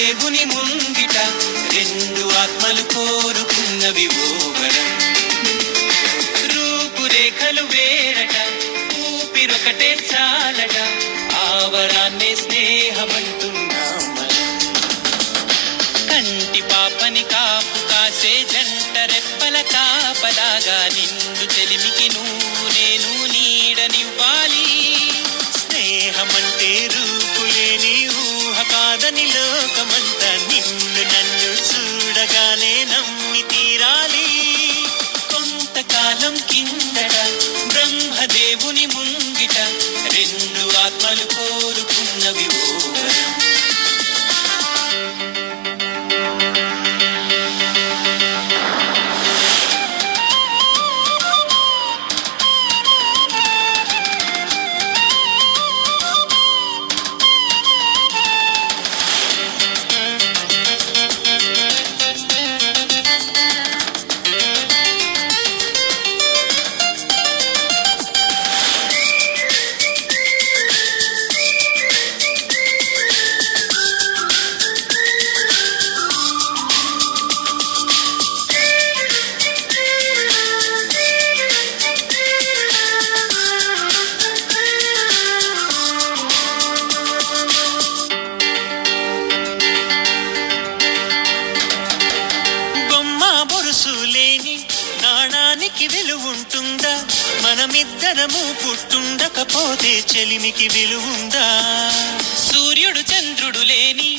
దేవుని ముంగిట రెండు ఆత్మలు కోరుకున్నవి ఓవరం. రూపురేఖలు వేరట, ఊపిరొకటే చాలట, ఆవరాన్నే స్నేహమంటున్నాం మనం. కంటి పాపని కాపు కాసే జంట రెప్పల కాపలాగా నిండు చెలిమికి నువ్వు నేను నీడనివ్వాలి. స్నేహమంటే రూపులేని ఊహ కాదని లోకమంతా నిన్ను నన్ను చూడగానే నమ్మి తీరాలి. కొంతకాలం కిందట బ్రహ్మదేవుని ముంగిట రెండు ఆత్మలు కోరుకున్నవి ఓవరం. నాణానికి విలువుంటుందా? మనమిద్దరము పుట్టుండకపోతే చెలిమికి విలువుందా? సూర్యుడు చంద్రుడు లేని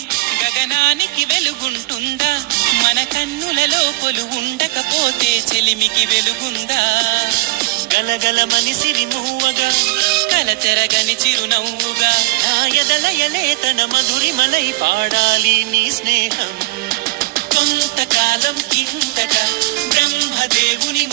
గగనానికి వెలుగుంటుందా? మన కన్నులలో కొలువు ఉండకపోతే చెలిమికి వెలుగుందా? గలగల మనిసిరి మూవగా కలతెరగని చిరునవ్వుగా నా ఎదలయలే తన మధురిమలై పాడాలి నీ స్నేహం. కొంతకాలం కిందట బ్రహ్మదేవుని